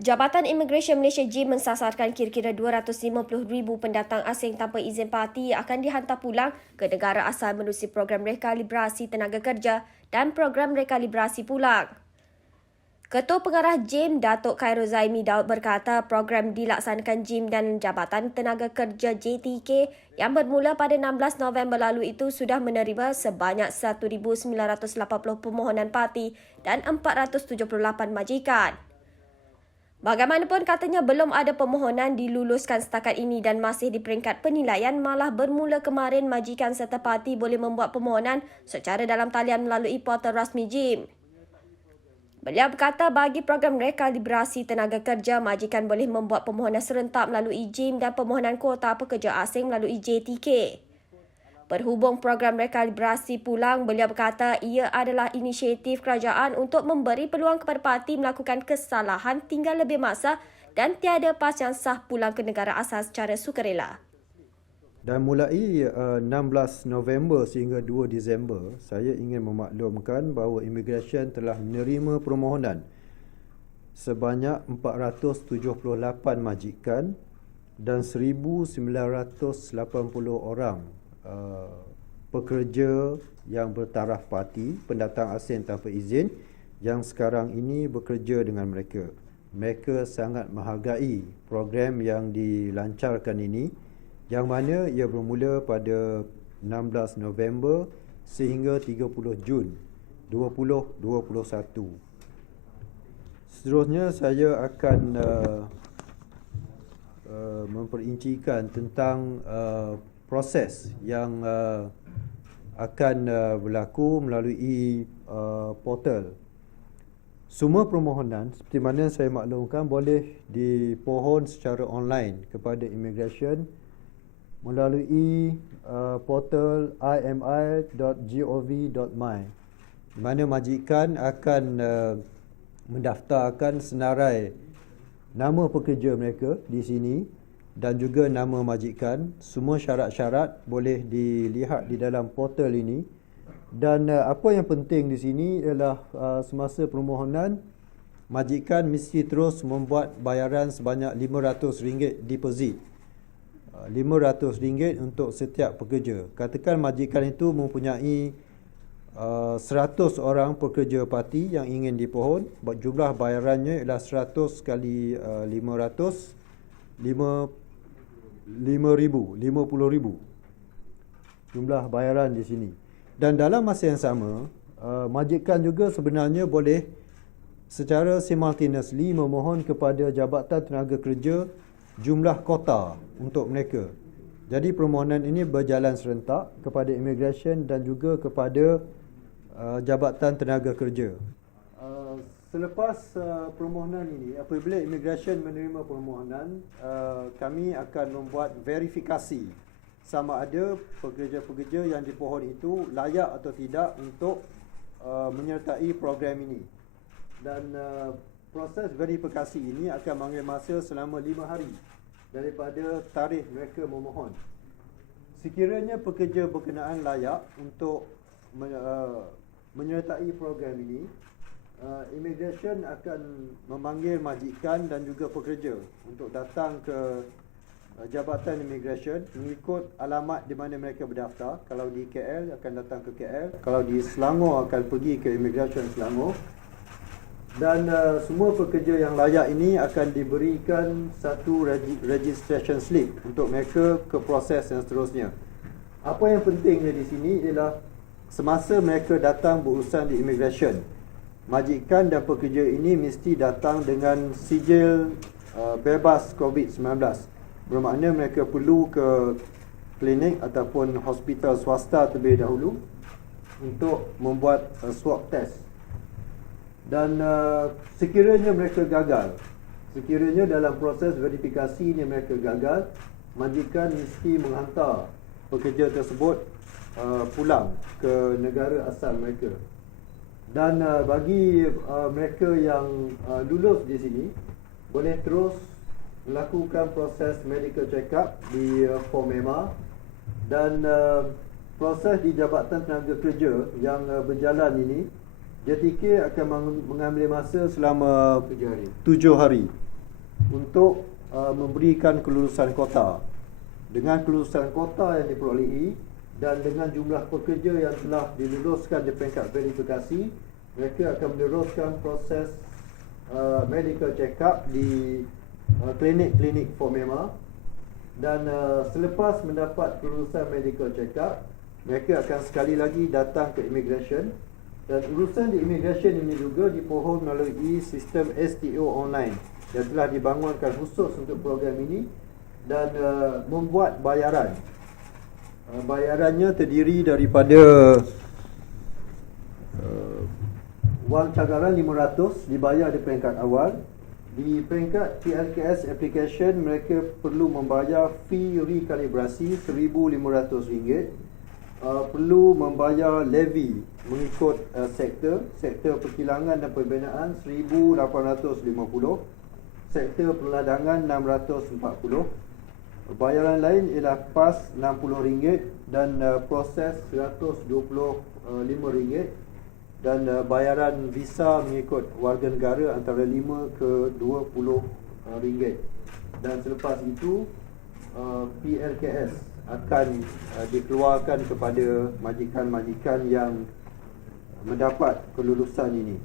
Jabatan Imigresen Malaysia JIM mensasarkan kira-kira 250,000 pendatang asing tanpa izin parti akan dihantar pulang ke negara asal menerusi program rekalibrasi tenaga kerja dan program rekalibrasi pulang. Ketua Pengarah JIM, Datuk Khairul Zaimi Daud berkata program dilaksanakan JIM dan Jabatan Tenaga Kerja JTK yang bermula pada 16 November lalu itu sudah menerima sebanyak 1,980 permohonan parti dan 478 majikan. Bagaimanapun katanya belum ada permohonan diluluskan setakat ini dan masih di peringkat penilaian, malah bermula kemarin majikan serta parti boleh membuat permohonan secara dalam talian melalui portal rasmi JIM. Beliau berkata bagi program rekalibrasi tenaga kerja, majikan boleh membuat permohonan serentak melalui JIM dan permohonan kuota pekerja asing melalui JTK. Berhubung program rekalibrasi pulang, beliau berkata ia adalah inisiatif kerajaan untuk memberi peluang kepada parti melakukan kesalahan tinggal lebih masa dan tiada pas yang sah pulang ke negara asal secara sukarela. Dan mulai 16 November sehingga 2 Disember, saya ingin memaklumkan bahawa imigresen telah menerima permohonan sebanyak 478 majikan dan 1,980 orang pekerja yang bertaraf parti, pendatang asing tanpa izin yang sekarang ini bekerja dengan mereka. Mereka sangat menghargai program yang dilancarkan ini, yang mana ia bermula pada 16 November sehingga 30 Jun 2021. Seterusnya saya akan memperincikan tentang proses yang akan berlaku melalui portal. Semua permohonan seperti mana saya maklumkan boleh dipohon secara online kepada imigresen melalui portal imi.gov.my, di mana majikan akan mendaftarkan senarai nama pekerja mereka di sini dan juga nama majikan. Semua syarat-syarat boleh dilihat di dalam portal ini. Dan apa yang penting di sini ialah semasa permohonan, majikan mesti terus membuat bayaran sebanyak RM500 deposit. RM500 untuk setiap pekerja. Katakan majikan itu mempunyai 100 orang pekerja parti yang ingin dipohon, jumlah bayarannya ialah 100 kali 500, RM50,000 jumlah bayaran di sini. Dan dalam masa yang sama, majikan juga sebenarnya boleh secara simultaneously memohon kepada Jabatan Tenaga Kerja jumlah kota untuk mereka. Jadi permohonan ini berjalan serentak kepada imigresen dan juga kepada Jabatan Tenaga Kerja. Selepas permohonan ini, apabila imigresen menerima permohonan, kami akan membuat verifikasi sama ada pekerja-pekerja yang dipohon itu layak atau tidak untuk menyertai program ini. Dan proses verifikasi ini akan mengambil masa selama 5 hari daripada tarikh mereka memohon. Sekiranya pekerja berkenaan layak untuk menyertai program ini, imigresen akan memanggil majikan dan juga pekerja untuk datang ke Jabatan Imigresen mengikut alamat di mana mereka berdaftar. Kalau di KL akan datang ke KL, kalau di Selangor akan pergi ke Imigresen Selangor. Dan semua pekerja yang layak ini akan diberikan satu registration slip untuk mereka ke proses yang seterusnya. Apa yang pentingnya di sini ialah semasa mereka datang berurusan di imigresen, majikan dan pekerja ini mesti datang dengan sijil bebas COVID-19. Bermakna mereka perlu ke klinik ataupun hospital swasta terlebih dahulu untuk membuat swab test. Dan sekiranya mereka gagal, sekiranya dalam proses verifikasi ini mereka gagal, majikan mesti menghantar pekerja tersebut pulang ke negara asal mereka. Dan bagi mereka yang lulus di sini, boleh terus melakukan proses medical check-up di Formema. Dan proses di Jabatan Tenaga Kerja yang berjalan ini, JTK akan mengambil masa selama 7 hari. untuk memberikan kelulusan kota. Dengan kelulusan kota yang diperolehi dan dengan jumlah pekerja yang telah diluluskan di peringkat verifikasi, mereka akan meneruskan proses medical check-up di klinik-klinik Formema. Dan selepas mendapat kelulusan medical check-up, mereka akan sekali lagi datang ke immigration. Dan urusan di immigration ini juga dipohon melalui sistem STO online yang telah dibangunkan khusus untuk program ini dan membuat bayaran. Bayarannya terdiri daripada wang cagaran 500 dibayar di peringkat awal. Di peringkat PLKS application, mereka perlu membayar fee rekalibrasi RM1,500. Perlu membayar levy mengikut sektor perkilangan dan pembinaan RM1,850, sektor perladangan RM640. Bayaran lain ialah PAS RM60 dan proses RM125 dan bayaran visa mengikut warga negara antara RM5 ke RM20. Dan selepas itu PLKS akan dikeluarkan kepada majikan-majikan yang mendapat kelulusan ini.